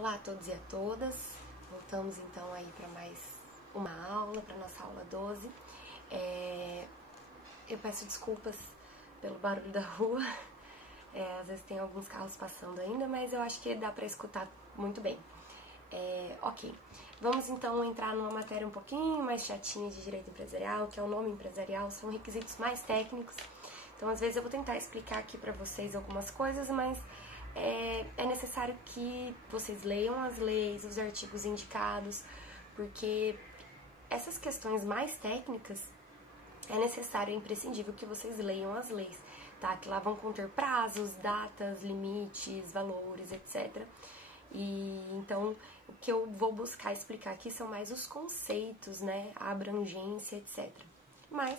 Olá a todos e a todas, voltamos então aí para mais uma aula, para nossa aula 12. Eu peço desculpas pelo barulho da rua, às vezes tem alguns carros passando ainda, mas eu acho que dá para escutar muito bem. Ok, vamos então entrar numa matéria um pouquinho mais chatinha de direito empresarial, que é o nome empresarial, são requisitos mais técnicos. Então às vezes eu vou tentar explicar aqui para vocês algumas coisas, mas é necessário que vocês leiam as leis, os artigos indicados, porque essas questões mais técnicas é necessário, é imprescindível que vocês leiam as leis, tá? Que lá vão conter prazos, datas, limites, valores, etc. E então o que eu vou buscar explicar aqui são mais os conceitos, né? A abrangência, etc. Mas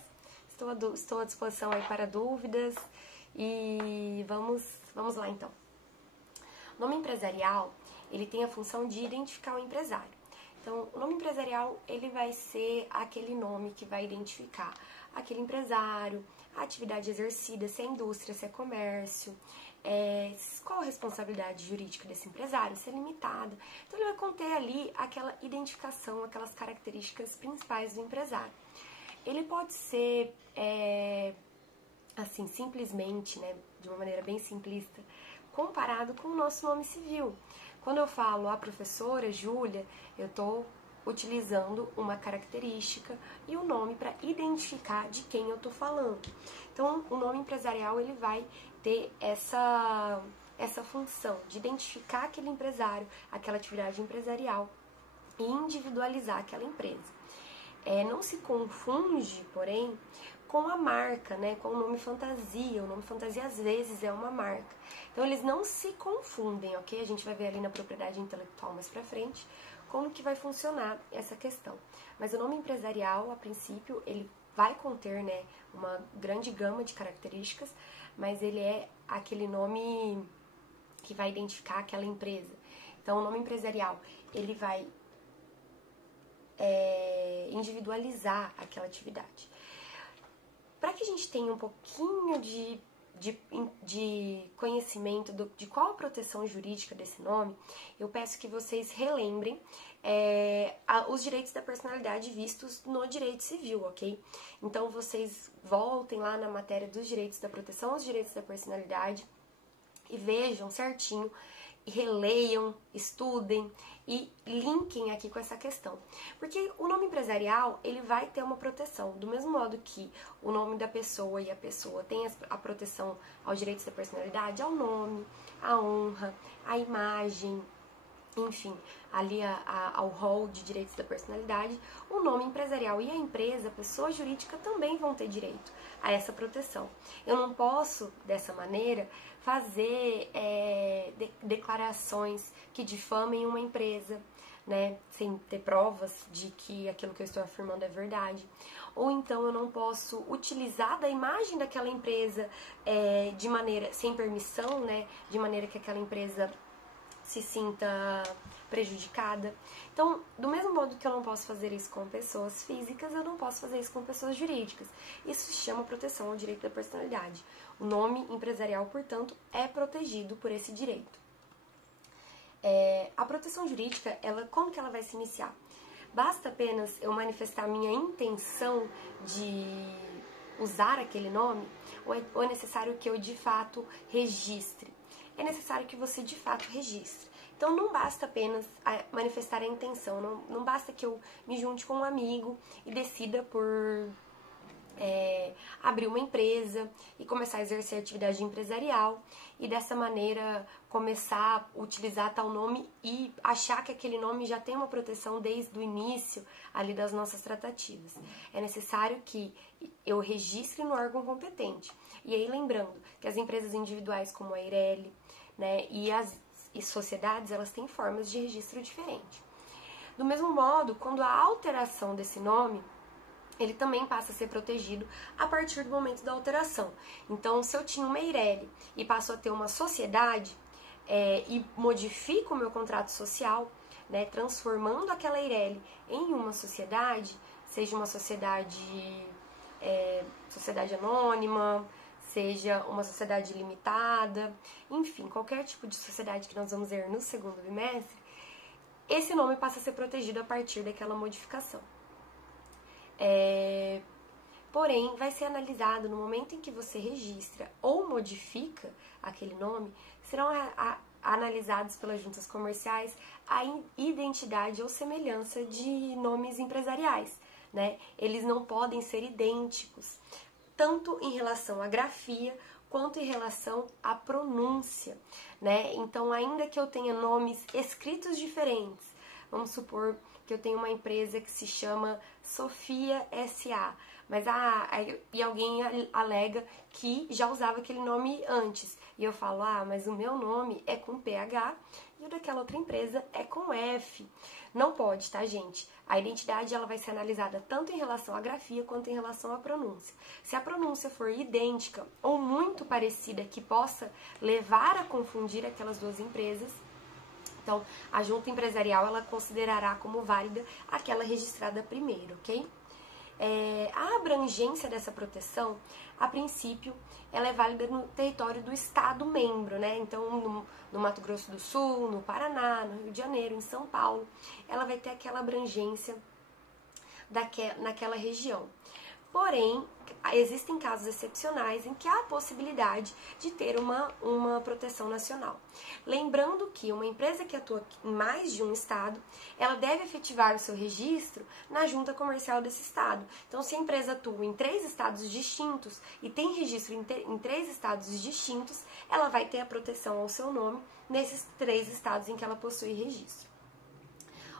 estou à disposição aí para dúvidas e vamos lá então. O nome empresarial, ele tem a função de identificar o empresário. Então, o nome empresarial, ele vai ser aquele nome que vai identificar aquele empresário, a atividade exercida, se é indústria, se é comércio, qual a responsabilidade jurídica desse empresário, se é limitada. Então, ele vai conter ali aquela identificação, aquelas características principais do empresário. Ele pode ser, assim, simplesmente, né, de uma maneira bem simplista, comparado com o nosso nome civil. Quando eu falo a professora Júlia, eu estou utilizando uma característica e o nome para identificar de quem eu estou falando. Então, o nome empresarial ele vai ter essa função de identificar aquele empresário, aquela atividade empresarial e individualizar aquela empresa. Não se confunde, porém, com a marca, né? Com o nome fantasia. O nome fantasia às vezes é uma marca. Então eles não se confundem, ok? A gente vai ver ali na propriedade intelectual mais pra frente como que vai funcionar essa questão. Mas o nome empresarial, a princípio, ele vai conter, né, uma grande gama de características, mas ele é aquele nome que vai identificar aquela empresa. Então o nome empresarial, ele vai individualizar aquela atividade. Para que a gente tenha um pouquinho de conhecimento de qual a proteção jurídica desse nome, eu peço que vocês relembrem os direitos da personalidade vistos no direito civil, ok? Então vocês voltem lá na matéria dos direitos da proteção aos direitos da personalidade e vejam certinho, e releiam, estudem e linkem aqui com essa questão. Porque o nome empresarial, ele vai ter uma proteção, do mesmo modo que o nome da pessoa e a pessoa tem a proteção aos direitos da personalidade, ao nome, à honra, à imagem, enfim, ali ao rol de direitos da personalidade, o nome empresarial e a empresa, a pessoa jurídica, também vão ter direito a essa proteção. Eu não posso, dessa maneira, fazer declarações que difamem uma empresa, né, sem ter provas de que aquilo que eu estou afirmando é verdade. Ou então eu não posso utilizar da imagem daquela empresa de maneira, sem permissão, né, de maneira que aquela empresa se sinta prejudicada. Então, do mesmo modo que eu não posso fazer isso com pessoas físicas, eu não posso fazer isso com pessoas jurídicas. Isso se chama proteção ao direito da personalidade. O nome empresarial, portanto, é protegido por esse direito. A proteção jurídica, como que ela vai se iniciar? Basta apenas eu manifestar a minha intenção de usar aquele nome, ou é necessário que eu, de fato, registre? É necessário que você, de fato, registre. Então, não basta apenas manifestar a intenção, não basta que eu me junte com um amigo e decida por abrir uma empresa e começar a exercer atividade empresarial e, dessa maneira, começar a utilizar tal nome e achar que aquele nome já tem uma proteção desde o início ali das nossas tratativas. É necessário que eu registre no órgão competente. E aí, lembrando que as empresas individuais como a Eireli, né, e as sociedades, elas têm formas de registro diferentes. Do mesmo modo, quando há alteração desse nome, ele também passa a ser protegido a partir do momento da alteração. Então, se eu tinha uma Eireli e passo a ter uma sociedade e modifico o meu contrato social, né, transformando aquela Eireli em uma sociedade, seja uma sociedade anônima, seja uma sociedade limitada, enfim, qualquer tipo de sociedade que nós vamos ver no segundo bimestre, esse nome passa a ser protegido a partir daquela modificação. Porém, vai ser analisado no momento em que você registra ou modifica aquele nome, serão analisados pelas juntas comerciais a identidade ou semelhança de nomes empresariais, né? Eles não podem ser idênticos, tanto em relação à grafia quanto em relação à pronúncia, né? Então, ainda que eu tenha nomes escritos diferentes, vamos supor que eu tenho uma empresa que se chama Sofia S.A., mas e alguém alega que já usava aquele nome antes. E eu falo, mas o meu nome é com PH e o daquela outra empresa é com F. Não pode, tá, gente? A identidade ela vai ser analisada tanto em relação à grafia quanto em relação à pronúncia. Se a pronúncia for idêntica ou muito parecida que possa levar a confundir aquelas duas empresas, então a junta empresarial ela considerará como válida aquela registrada primeiro, ok? A abrangência dessa proteção, a princípio, ela é válida no território do Estado membro, né? Então, no Mato Grosso do Sul, no Paraná, no Rio de Janeiro, em São Paulo, ela vai ter aquela abrangência naquela região. Porém, existem casos excepcionais em que há a possibilidade de ter uma proteção nacional. Lembrando que uma empresa que atua em mais de um estado, ela deve efetivar o seu registro na junta comercial desse estado. Então, se a empresa atua em 3 estados distintos e tem registro em 3 estados distintos, ela vai ter a proteção ao seu nome nesses 3 estados em que ela possui registro.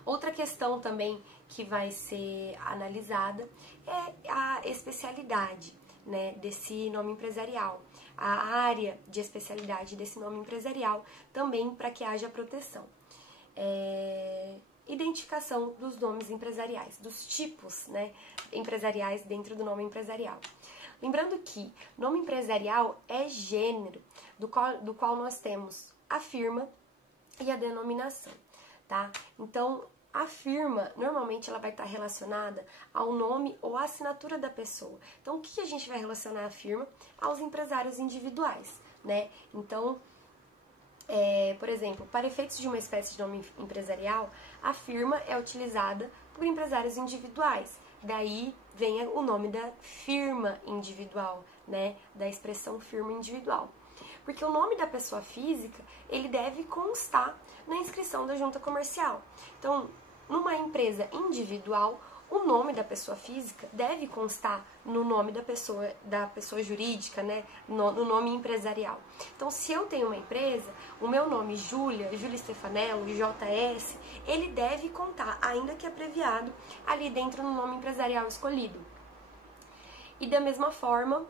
Outra questão também que vai ser analisada é a especialidade, né, desse nome empresarial, a área de especialidade desse nome empresarial também para que haja proteção. Identificação dos nomes empresariais, dos tipos, né, empresariais dentro do nome empresarial. Lembrando que nome empresarial é gênero do qual nós temos a firma e a denominação. Tá? Então, a firma, normalmente, ela vai estar relacionada ao nome ou à assinatura da pessoa. Então, o que a gente vai relacionar a firma? Aos empresários individuais, né? Então, por exemplo, para efeitos de uma espécie de nome empresarial, a firma é utilizada por empresários individuais. Daí vem o nome da firma individual, né? Da expressão firma individual. Porque o nome da pessoa física, ele deve constar na inscrição da junta comercial. Então, numa empresa individual, o nome da pessoa física deve constar no nome da pessoa jurídica, né? No nome empresarial. Então, se eu tenho uma empresa, o meu nome Júlia Stefanello, JS, ele deve contar, ainda que abreviado, ali dentro no nome empresarial escolhido. E da mesma forma,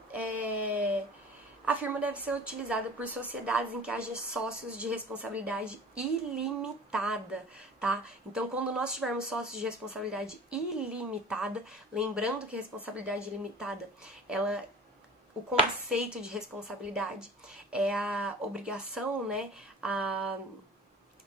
a firma deve ser utilizada por sociedades em que haja sócios de responsabilidade ilimitada, tá? Então, quando nós tivermos sócios de responsabilidade ilimitada, lembrando que responsabilidade ilimitada, o conceito de responsabilidade é a obrigação, né? A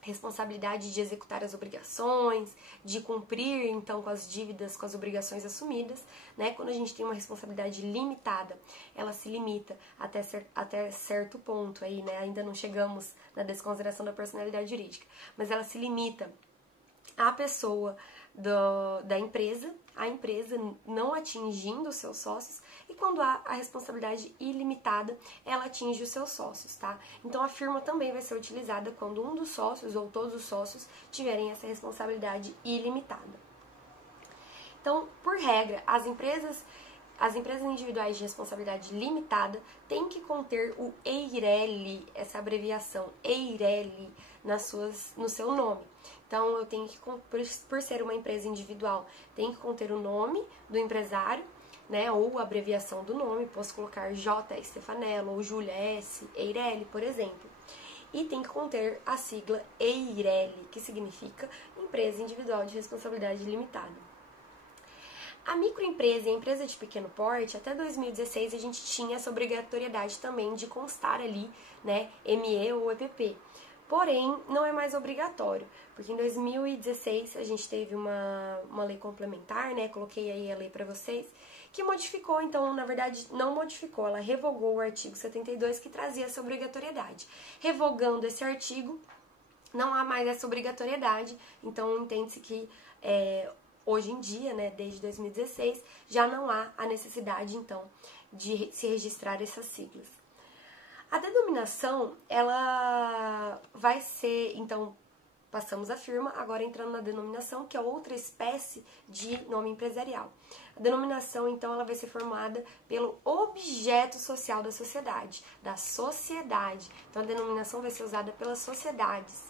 responsabilidade de executar as obrigações, de cumprir, então, com as dívidas, com as obrigações assumidas, né? Quando a gente tem uma responsabilidade limitada, ela se limita até certo ponto aí, né? Ainda não chegamos na desconsideração da personalidade jurídica, mas ela se limita à pessoa da empresa, a empresa não atingindo os seus sócios, e quando há a responsabilidade ilimitada, ela atinge os seus sócios, tá? Então, a firma também vai ser utilizada quando um dos sócios ou todos os sócios tiverem essa responsabilidade ilimitada. Então, por regra, as empresas individuais de responsabilidade limitada têm que conter o EIRELI, essa abreviação, EIRELI, no seu nome. Então, eu tenho que, por ser uma empresa individual, tem que conter o nome do empresário, né, ou a abreviação do nome, posso colocar J. Stefanello ou Júlia S. Eireli, por exemplo. E tem que conter a sigla EIRELI, que significa Empresa Individual de Responsabilidade Limitada. A microempresa e a empresa de pequeno porte, até 2016 a gente tinha essa obrigatoriedade também de constar ali, né, ME ou EPP. Porém, não é mais obrigatório, porque em 2016 a gente teve uma lei complementar, né, coloquei aí a lei para vocês, que modificou, então, na verdade, não modificou, ela revogou o artigo 72 que trazia essa obrigatoriedade. Revogando esse artigo, não há mais essa obrigatoriedade, então entende-se que hoje em dia, né, desde 2016, já não há a necessidade, então, de se registrar essas siglas. A denominação, ela vai ser, então, passamos a firma, agora entrando na denominação, que é outra espécie de nome empresarial. A denominação, então, ela vai ser formada pelo objeto social da sociedade, da sociedade. Então, a denominação vai ser usada pelas sociedades,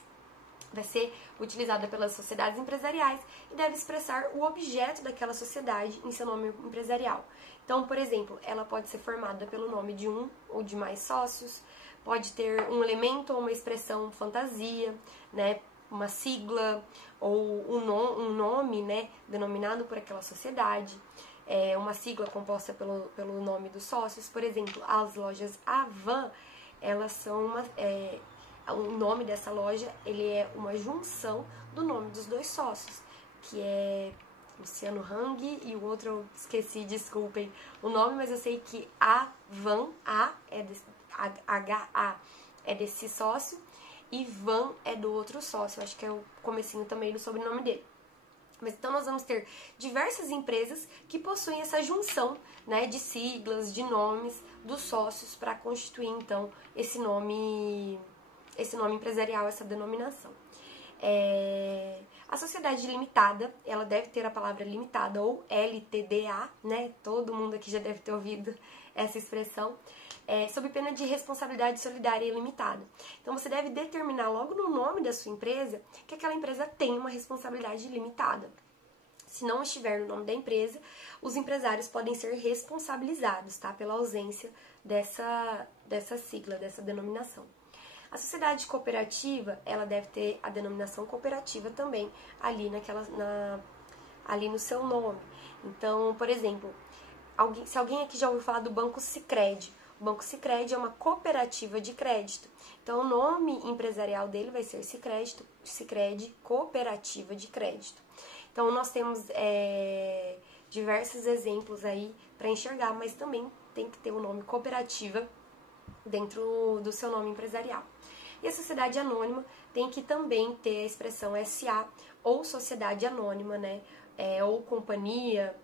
vai ser utilizada pelas sociedades empresariais e deve expressar o objeto daquela sociedade em seu nome empresarial. Então, por exemplo, ela pode ser formada pelo nome de um ou de mais sócios, pode ter um elemento ou uma expressão fantasia, né, uma sigla ou um nome, né, denominado por aquela sociedade, uma sigla composta pelo nome dos sócios. Por exemplo, as lojas Avan, elas são o nome dessa loja, ele é uma junção do nome dos dois sócios, que é Luciano Hang e o outro eu esqueci, desculpem o nome, mas eu sei que Avan, H-A é desse sócio e Van é do outro sócio, acho que é o comecinho também do sobrenome dele. Mas então nós vamos ter diversas empresas que possuem essa junção, né, de siglas, de nomes dos sócios para constituir então esse nome empresarial, essa denominação. A sociedade limitada, ela deve ter a palavra limitada ou LTDA, né? Todo mundo aqui já deve ter ouvido essa expressão, sob pena de responsabilidade solidária e limitada. Então você deve determinar logo no nome da sua empresa que aquela empresa tem uma responsabilidade limitada. Se não estiver no nome da empresa, os empresários podem ser responsabilizados, tá? Pela ausência dessa sigla, dessa denominação. A sociedade cooperativa, ela deve ter a denominação cooperativa também ali ali no seu nome. Então, por exemplo, se alguém aqui já ouviu falar do Banco Sicredi, o Banco Sicredi é uma cooperativa de crédito. Então, o nome empresarial dele vai ser Sicredi Cooperativa de Crédito. Então, nós temos diversos exemplos aí para enxergar, mas também tem que ter o nome cooperativa dentro do seu nome empresarial. E a sociedade anônima tem que também ter a expressão SA ou sociedade anônima, né? Ou companhia,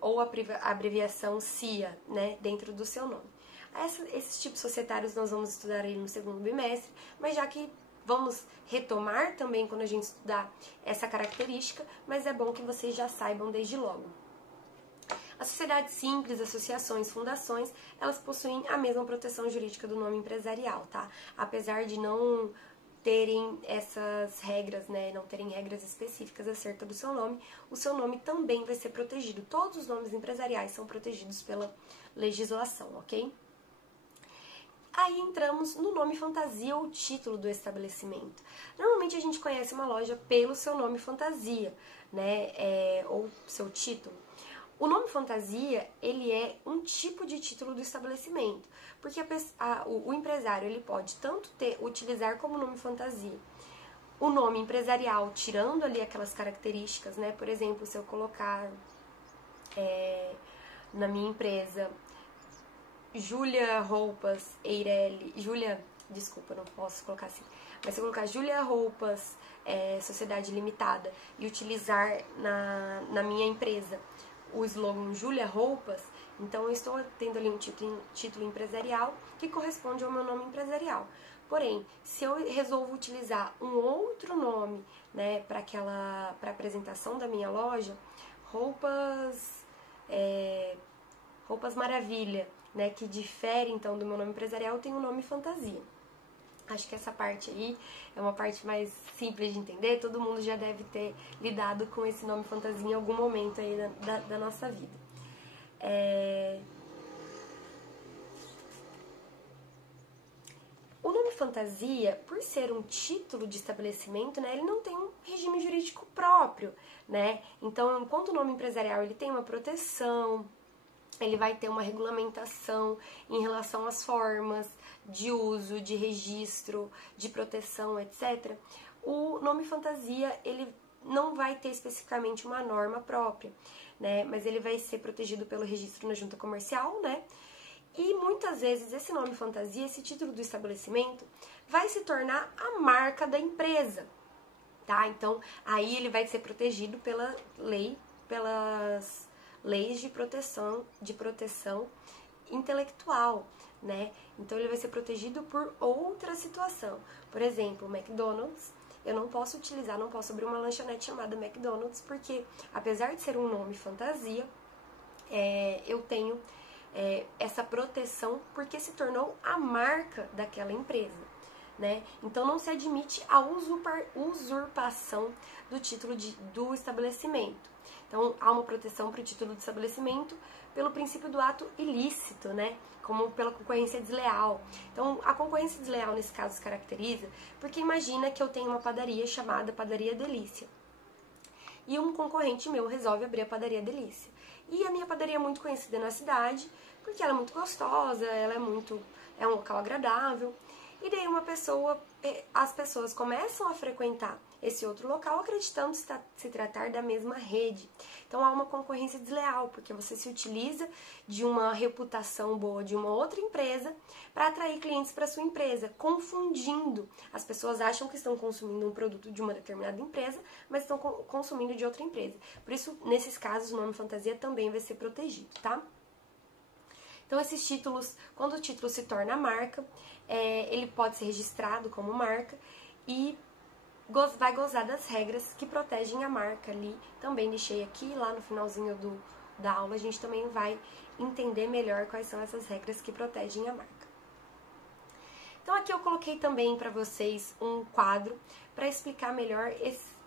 ou a abreviação CIA, né? Dentro do seu nome. Esses tipos societários nós vamos estudar aí no segundo bimestre, mas já que vamos retomar também quando a gente estudar essa característica, mas é bom que vocês já saibam desde logo. As sociedades simples, associações, fundações, elas possuem a mesma proteção jurídica do nome empresarial, tá? Apesar de não terem essas regras, né? Não terem regras específicas acerca do seu nome, o seu nome também vai ser protegido. Todos os nomes empresariais são protegidos pela legislação, ok? Aí entramos no nome fantasia ou título do estabelecimento. Normalmente a gente conhece uma loja pelo seu nome fantasia, né? Ou seu título. O nome fantasia, ele é um tipo de título do estabelecimento, porque o empresário ele pode tanto utilizar como nome fantasia o nome empresarial, tirando ali aquelas características, né? Por exemplo, se eu colocar na minha empresa Júlia Roupas Eireli, desculpa, não posso colocar assim, mas se eu colocar Júlia Roupas Sociedade Limitada e utilizar na minha empresa o slogan Júlia Roupas, então eu estou tendo ali um título empresarial que corresponde ao meu nome empresarial. Porém, se eu resolvo utilizar um outro nome, né, para a apresentação da minha loja, Roupas Maravilha, né, que difere então do meu nome empresarial, tem o nome fantasia. Acho que essa parte aí é uma parte mais simples de entender, todo mundo já deve ter lidado com esse nome fantasia em algum momento aí da nossa vida. O nome fantasia, por ser um título de estabelecimento, né, ele não tem um regime jurídico próprio, né? Então, enquanto o nome empresarial ele tem uma proteção, ele vai ter uma regulamentação em relação às formas de uso, de registro, de proteção, etc. O nome fantasia, ele não vai ter especificamente uma norma própria, né? Mas ele vai ser protegido pelo registro na junta comercial, né? E muitas vezes esse nome fantasia, esse título do estabelecimento, vai se tornar a marca da empresa, tá? Então, aí ele vai ser protegido pela lei, pelas leis de proteção intelectual, né? Então, ele vai ser protegido por outra situação. Por exemplo, o McDonald's, eu não posso utilizar, não posso abrir uma lanchonete chamada McDonald's, porque apesar de ser um nome fantasia, eu tenho essa proteção porque se tornou a marca daquela empresa, né? Então não se admite a usurpação do título do estabelecimento. Então há uma proteção para o título do estabelecimento pelo princípio do ato ilícito, né? Como pela concorrência desleal. Então a concorrência desleal nesse caso se caracteriza porque imagina que eu tenho uma padaria chamada Padaria Delícia e um concorrente meu resolve abrir a Padaria Delícia. E a minha padaria é muito conhecida na cidade, porque ela é muito gostosa, é um local agradável. E daí as pessoas começam a frequentar esse outro local acreditando se tratar da mesma rede. Então há uma concorrência desleal, porque você se utiliza de uma reputação boa de uma outra empresa para atrair clientes para sua empresa, confundindo. As pessoas acham que estão consumindo um produto de uma determinada empresa, mas estão consumindo de outra empresa. Por isso, nesses casos, o nome fantasia também vai ser protegido, tá? Então, esses títulos, quando o título se torna marca, ele pode ser registrado como marca e vai gozar das regras que protegem a marca ali. Também deixei aqui, lá no finalzinho da aula, a gente também vai entender melhor quais são essas regras que protegem a marca. Então, aqui eu coloquei também para vocês um quadro para explicar melhor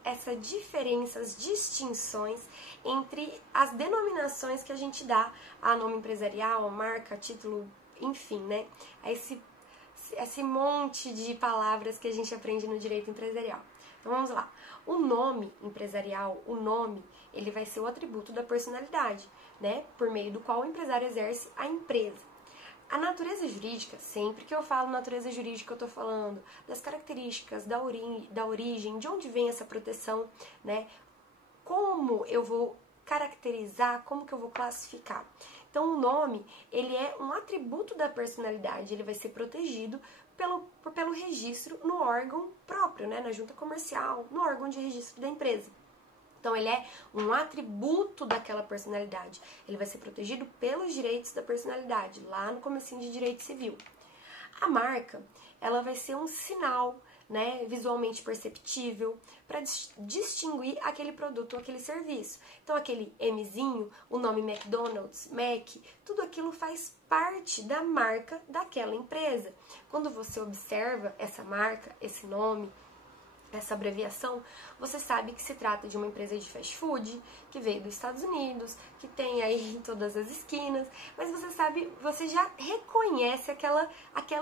essa diferença, as distinções entre as denominações que a gente dá a nome empresarial, a marca, a título, enfim, né? Esse monte de palavras que a gente aprende no direito empresarial. Então vamos lá. O nome empresarial, ele vai ser o atributo da personalidade, né? Por meio do qual o empresário exerce a empresa. A natureza jurídica, sempre que eu falo natureza jurídica, eu estou falando das características, da origem, de onde vem essa proteção, né? Como eu vou caracterizar, como que eu vou classificar. Então, o nome, ele é um atributo da personalidade, ele vai ser protegido pelo registro no órgão próprio, né? Na junta comercial, no órgão de registro da empresa. Então, ele é um atributo daquela personalidade. Ele vai ser protegido pelos direitos da personalidade, lá no comecinho de direito civil. A marca, ela vai ser um sinal, né, visualmente perceptível para distinguir aquele produto ou aquele serviço. Então, aquele Mzinho, o nome McDonald's, Mac, tudo aquilo faz parte da marca daquela empresa. Quando você observa essa marca, esse nome, essa abreviação, você sabe que se trata de uma empresa de fast food, que veio dos Estados Unidos, que tem aí em todas as esquinas, mas você já reconhece aquela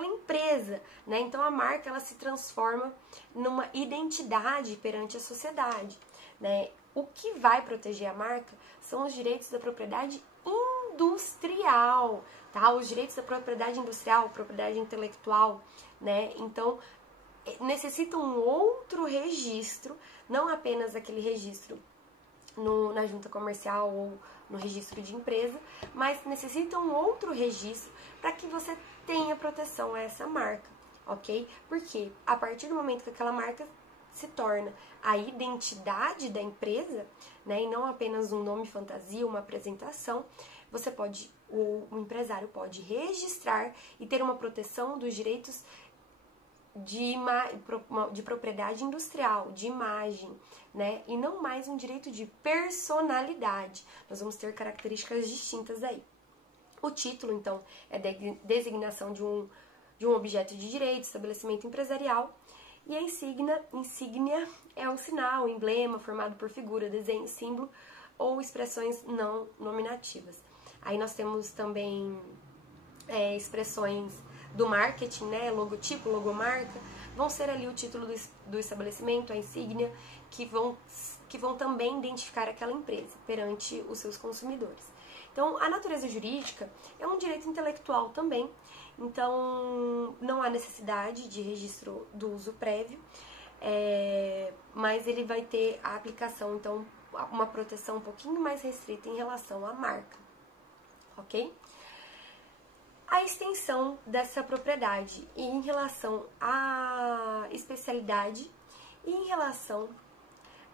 empresa, né? Então a marca, ela se transforma numa identidade perante a sociedade, né? O que vai proteger a marca são os direitos da propriedade industrial, tá? Os direitos da propriedade industrial, propriedade intelectual, né? Então, necessita um outro registro, não apenas aquele registro na junta comercial ou no registro de empresa, mas necessita um outro registro para que você tenha proteção a essa marca, ok? Porque a partir do momento que aquela marca se torna a identidade da empresa, né, e não apenas um nome fantasia, uma apresentação, o empresário pode registrar e ter uma proteção dos direitos de propriedade industrial, de imagem, né? E não mais um direito de personalidade. Nós vamos ter características distintas aí. O título, então, é designação de um objeto de direito, estabelecimento empresarial. E a insígnia é um sinal, um emblema formado por figura, desenho, símbolo ou expressões não nominativas. Aí nós temos também expressões do marketing, né, logotipo, logomarca, vão ser ali o título do estabelecimento, a insígnia, que vão também identificar aquela empresa perante os seus consumidores. Então, a natureza jurídica é um direito intelectual também, então não há necessidade de registro do uso prévio, mas ele vai ter a aplicação, então, uma proteção um pouquinho mais restrita em relação à marca, ok? A extensão dessa propriedade e em relação à especialidade e em relação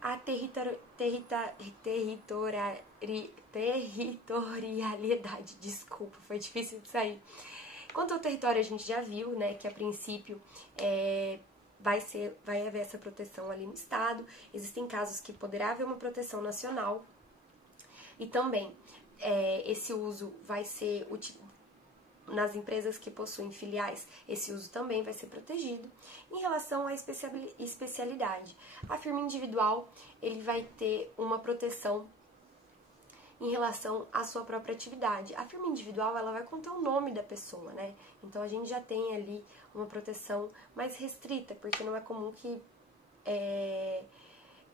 à territorialidade. Desculpa, foi difícil de sair. Quanto ao território, a gente já viu, né, que a princípio vai haver essa proteção ali no estado. Existem casos que poderá haver uma proteção nacional e também esse uso vai ser nas empresas que possuem filiais, esse uso também vai ser protegido. Em relação à especialidade, a firma individual, ele vai ter uma proteção em relação à sua própria atividade. A firma individual, ela vai conter o nome da pessoa, né? Então, a gente já tem ali uma proteção mais restrita, porque não é comum que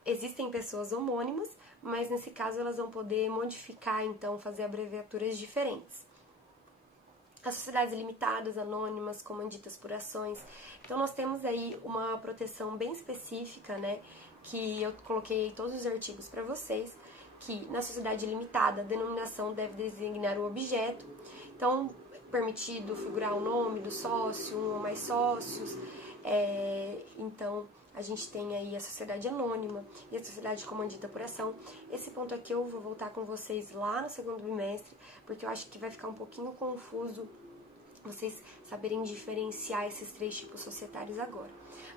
existem pessoas homônimas, mas nesse caso elas vão poder modificar, então, fazer abreviaturas diferentes. As sociedades limitadas, anônimas, comanditas por ações. Então, nós temos aí uma proteção bem específica, né? Que eu coloquei todos os artigos para vocês, que na sociedade limitada a denominação deve designar o objeto. Então, permitido figurar o nome do sócio, um ou mais sócios. Então, a gente tem aí a sociedade anônima e a sociedade comandita por ação. Esse ponto aqui eu vou voltar com vocês lá no segundo bimestre, porque eu acho que vai ficar um pouquinho confuso vocês saberem diferenciar esses três tipos societários agora.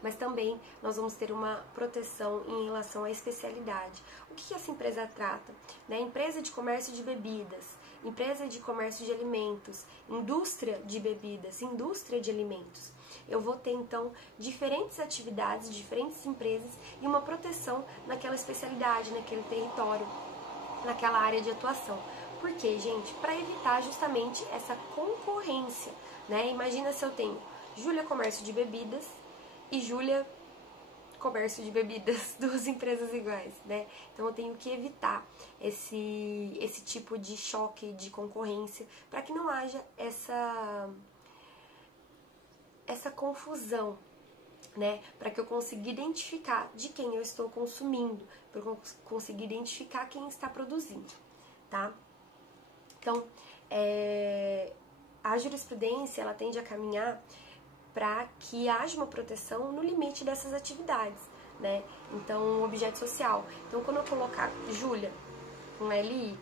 Mas também nós vamos ter uma proteção em relação à especialidade. O que essa empresa trata? Né? Empresa de comércio de bebidas, empresa de comércio de alimentos, indústria de bebidas, indústria de alimentos. Eu vou ter, então, diferentes atividades, diferentes empresas e uma proteção naquela especialidade, naquele território, naquela área de atuação. Por quê, gente? Para evitar justamente essa concorrência, né? Imagina se eu tenho Júlia Comércio de Bebidas e Júlia Comércio de Bebidas, duas empresas iguais, né? Então eu tenho que evitar esse tipo de choque de concorrência para que não haja essa confusão, né? Para que eu consiga identificar de quem eu estou consumindo, para eu conseguir identificar quem está produzindo, tá? Então, a jurisprudência, ela tende a caminhar para que haja uma proteção no limite dessas atividades, né? Então, objeto social. Então, quando eu colocar Júlia com LI,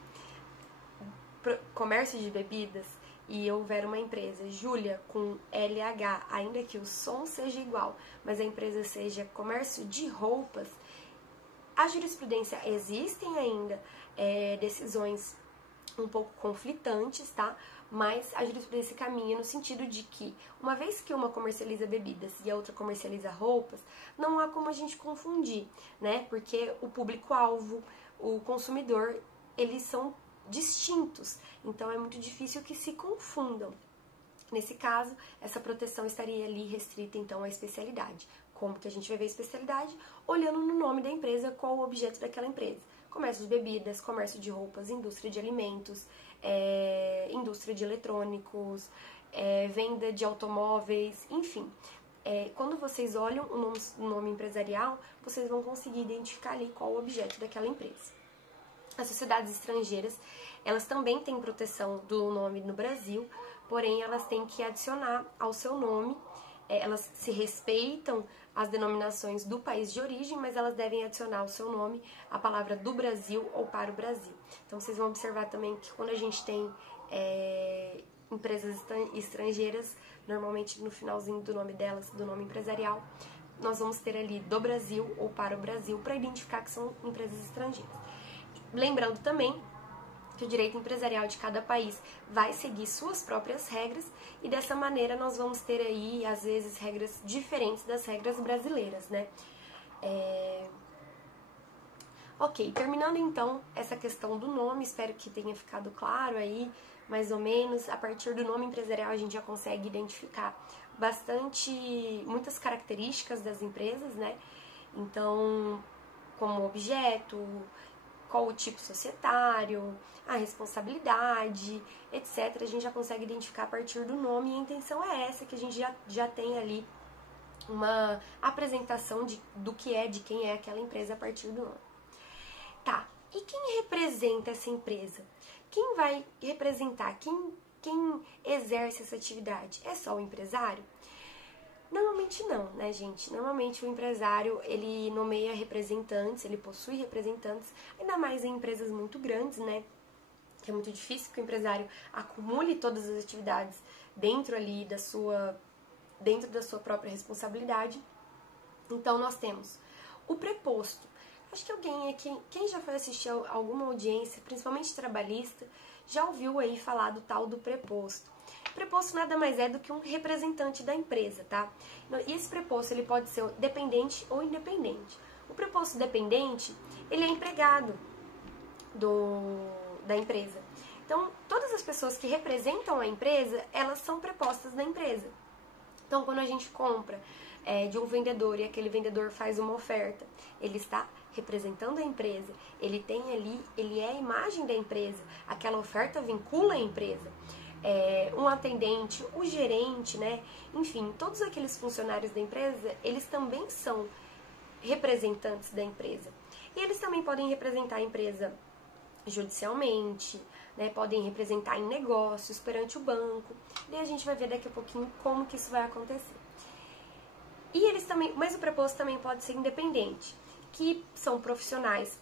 comércio de bebidas, e houver uma empresa Júlia com LH, ainda que o som seja igual, mas a empresa seja comércio de roupas, a jurisprudência existem ainda decisões um pouco conflitantes, tá? Mas a jurisprudência caminha no sentido de que, uma vez que uma comercializa bebidas e a outra comercializa roupas, não há como a gente confundir, né? Porque o público-alvo, o consumidor, eles são distintos, então é muito difícil que se confundam. Nesse caso, essa proteção estaria ali restrita, então, à especialidade. Como que a gente vai ver a especialidade? Olhando no nome da empresa, qual o objeto daquela empresa. Comércio de bebidas, comércio de roupas, indústria de alimentos, indústria de eletrônicos, venda de automóveis, enfim. Quando vocês olham o nome empresarial, vocês vão conseguir identificar ali qual o objeto daquela empresa. As sociedades estrangeiras, elas também têm proteção do nome no Brasil, porém elas têm que adicionar ao seu nome, elas se respeitam as denominações do país de origem, mas elas devem adicionar ao seu nome a palavra do Brasil ou para o Brasil. Então vocês vão observar também que quando a gente tem empresas estrangeiras, normalmente no finalzinho do nome delas, do nome empresarial, nós vamos ter ali do Brasil ou para o Brasil para identificar que são empresas estrangeiras. Lembrando também que o direito empresarial de cada país vai seguir suas próprias regras e dessa maneira nós vamos ter aí, às vezes, regras diferentes das regras brasileiras, né? Ok, terminando então essa questão do nome, espero que tenha ficado claro aí, mais ou menos. A partir do nome empresarial a gente já consegue identificar muitas características das empresas, né? Então, como objeto, qual o tipo societário, a responsabilidade, etc. A gente já consegue identificar a partir do nome e a intenção é essa, que a gente já tem ali uma apresentação do que de quem é aquela empresa a partir do nome. Tá, e quem representa essa empresa? Quem vai representar? Quem quem exerce essa atividade? É só o empresário? Normalmente não, né, gente? Normalmente o empresário, ele nomeia representantes, ele possui representantes, ainda mais em empresas muito grandes, né? Que é muito difícil que o empresário acumule todas as atividades dentro ali dentro da sua própria responsabilidade. Então, nós temos o preposto. Acho que alguém aqui, quem já foi assistir a alguma audiência, principalmente trabalhista, já ouviu aí falar do tal do preposto. O preposto nada mais é do que um representante da empresa, tá? E esse preposto, ele pode ser dependente ou independente. O preposto dependente, ele é empregado da empresa. Então, todas as pessoas que representam a empresa, elas são prepostas da empresa. Então, quando a gente compra de um vendedor e aquele vendedor faz uma oferta, ele está representando a empresa, ele tem ali, ele é a imagem da empresa, aquela oferta vincula a empresa. Um atendente, o gerente, né? Enfim, todos aqueles funcionários da empresa, eles também são representantes da empresa. E eles também podem representar a empresa judicialmente, né? Podem representar em negócios perante o banco. E a gente vai ver daqui a pouquinho como que isso vai acontecer. E eles também, mas o preposto também pode ser independente, que são profissionais,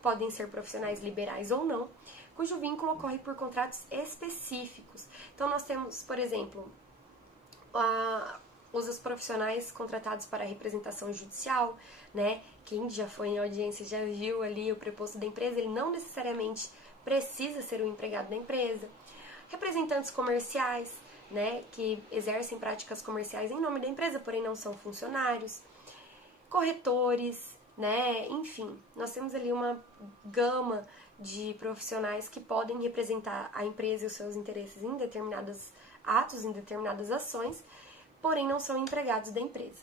podem ser profissionais liberais ou não, cujo vínculo ocorre por contratos específicos. Então nós temos, por exemplo, os profissionais contratados para a representação judicial, né? Quem já foi em audiência já viu ali o preposto da empresa, ele não necessariamente precisa ser um empregado da empresa. Representantes comerciais, né? Que exercem práticas comerciais em nome da empresa, porém não são funcionários. Corretores, né? Enfim, nós temos ali uma gama de profissionais que podem representar a empresa e os seus interesses em determinados atos, em determinadas ações, porém não são empregados da empresa.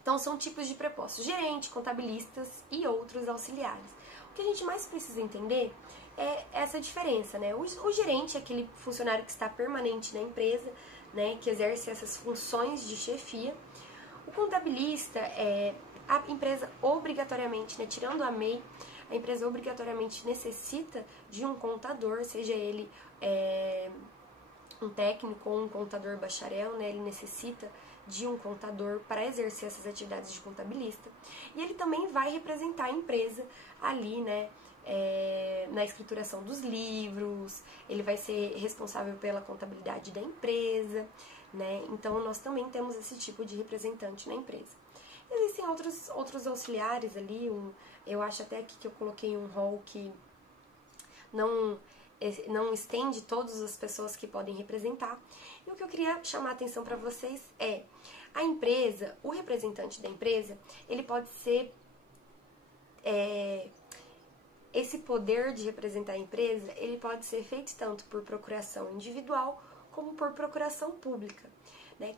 Então, são tipos de prepostos: gerente, contabilistas e outros auxiliares. O que a gente mais precisa entender é essa diferença, né? O gerente é aquele funcionário que está permanente na empresa, né, que exerce essas funções de chefia. O contabilista é a empresa obrigatoriamente, né, tirando a MEI, a empresa obrigatoriamente necessita de um contador, seja ele um técnico ou um contador bacharel, né, ele necessita de um contador para exercer essas atividades de contabilista. E ele também vai representar a empresa ali, né, na escrituração dos livros, ele vai ser responsável pela contabilidade da empresa, né? Então, nós também temos esse tipo de representante na empresa. Existem outros auxiliares ali, eu acho até aqui que eu coloquei um rol que não estende todas as pessoas que podem representar. E o que eu queria chamar a atenção para vocês é a empresa, o representante da empresa, ele pode ser esse poder de representar a empresa, ele pode ser feito tanto por procuração individual como por procuração pública. Né?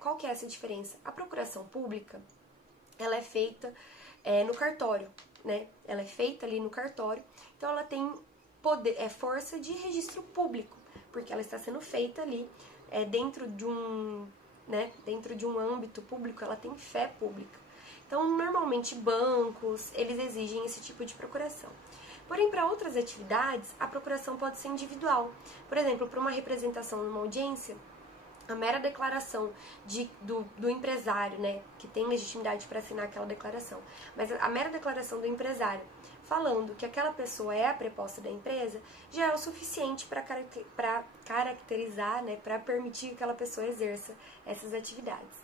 Qual que é essa diferença? A procuração pública, ela é feita no cartório, né? Ela é feita ali no cartório, então ela tem força de registro público, porque ela está sendo feita ali dentro de um âmbito público, ela tem fé pública. Então, normalmente, bancos, eles exigem esse tipo de procuração. Porém, para outras atividades, a procuração pode ser individual. Por exemplo, para uma representação numa audiência, a mera declaração do empresário, né, que tem legitimidade para assinar aquela declaração, mas a mera declaração do empresário falando que aquela pessoa é a preposta da empresa, já é o suficiente para caracterizar, né, para permitir que aquela pessoa exerça essas atividades.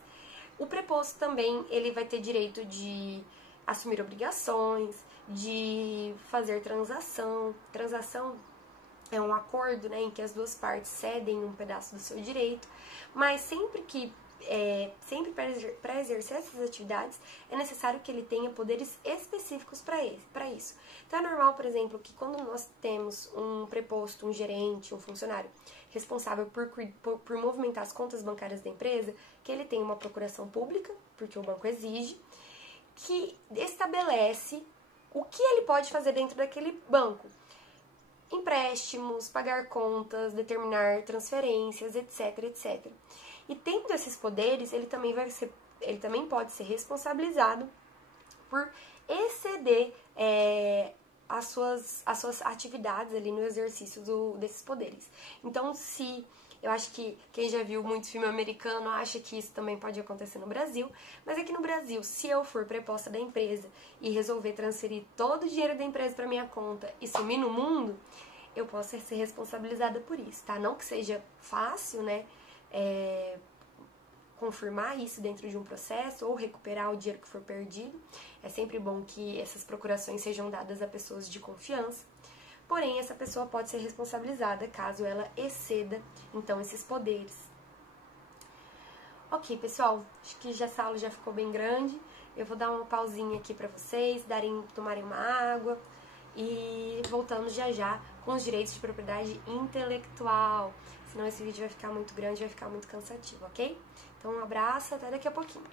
O preposto também, ele vai ter direito de assumir obrigações, de fazer transação. Transação é um acordo, né, em que as duas partes cedem um pedaço do seu direito, mas sempre para exercer essas atividades é necessário que ele tenha poderes específicos para isso. Então é normal, por exemplo, que quando nós temos um preposto, um gerente, um funcionário responsável por movimentar as contas bancárias da empresa, que ele tenha uma procuração pública, porque o banco exige, que estabelece o que ele pode fazer dentro daquele banco. Empréstimos, pagar contas, determinar transferências, etc, etc. E tendo esses poderes, ele também pode ser responsabilizado por exceder as suas atividades ali no exercício desses poderes. Então, eu acho que quem já viu muito filme americano acha que isso também pode acontecer no Brasil, mas aqui no Brasil, se eu for preposta da empresa e resolver transferir todo o dinheiro da empresa para minha conta e sumir no mundo, eu posso ser responsabilizada por isso, tá? Não que seja fácil, né, confirmar isso dentro de um processo ou recuperar o dinheiro que for perdido. É sempre bom que essas procurações sejam dadas a pessoas de confiança. Porém, essa pessoa pode ser responsabilizada caso ela exceda, então, esses poderes. Ok, pessoal, acho que essa aula já ficou bem grande. Eu vou dar uma pausinha aqui para vocês, tomarem uma água e voltamos já com os direitos de propriedade intelectual. Senão esse vídeo vai ficar muito grande, vai ficar muito cansativo, ok? Então, um abraço, até daqui a pouquinho.